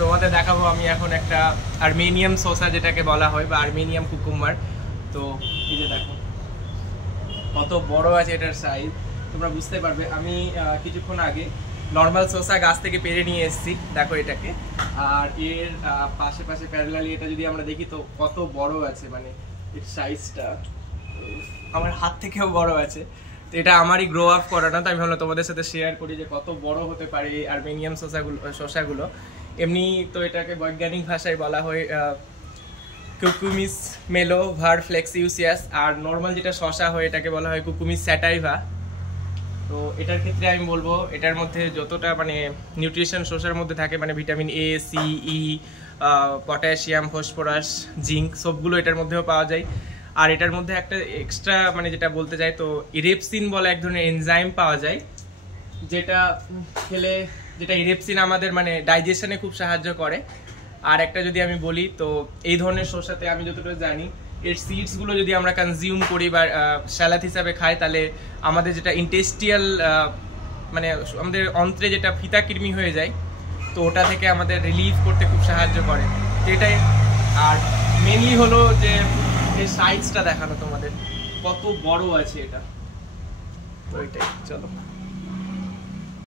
তোমাদের দেখাবো আমি এখন একটা আর্মেনিয়াম শসা যেটাকে বলা হয় বা আর্মেনিয়াম কুকুম্বার। তো এই যে দেখো কত বড় আছে এটার সাইজ, তোমরা বুঝতে পারবে। আমি কিছুক্ষণ আগে নর্মাল শসা গাছ থেকে পেরে নিয়ে এসেছি, দেখো এটাকে। আর এর পাশে পাশে প্যারালালি এটা যদি আমরা দেখি তো কত বড় আছে, মানে এর সাইজটা আমার হাত থেকেও বড় আছে। তো এটা আমারই গ্রো আপ করানো, তো আমি ভাবলাম তোমাদের সাথে শেয়ার করি যে কত বড় হতে পারে এই আর্মেনিয়াম শসাগুলো। এমনি তো এটাকে বৈজ্ঞানিক ভাষায় বলা হয় কুকুমিস মেলো ভার ফ্লেক্সিউসিয়াস, আর নর্মাল যেটা শসা হয় এটাকে বলা হয় কুকুমিস স্যাটাইভা। তো এটার ক্ষেত্রে আমি বলবো এটার মধ্যে যতটা মানে নিউট্রিশন শসার মধ্যে থাকে, মানে vitamin A, C, E, potassium, phosphorus, zinc সবগুলো এটার মধ্যেও পাওয়া যায়। আর এটার মধ্যে একটা এক্সট্রা মানে যেটা বলতে চাই, তো ইরেপসিন বলে এক ধরনের এনজাইম পাওয়া যায়, যেটা খেলে যেটা ইরেপসিন আমাদের মানে ডাইজেশনে খুব সাহায্য করে। আর একটা যদি আমি বলি, তো এই ধরনের শসাতে আমি যতটুকু জানি এর সিডসগুলো যদি আমরা কনজিউম করি বা স্যালাদ হিসাবে খাই, তাহলে আমাদের যেটা ইন্টেস্টিয়াল মানে আমাদের অন্ত্রে যেটা ফিতাকৃমি হয়ে যায়, তো ওটা থেকে আমাদের রিলিভ করতে খুব সাহায্য করে। তো এটাই। আর মেনলি হলো যে এই সাইজটা দেখানো তোমাদের কত বড় আছে এটা, তো এটাই। চলো।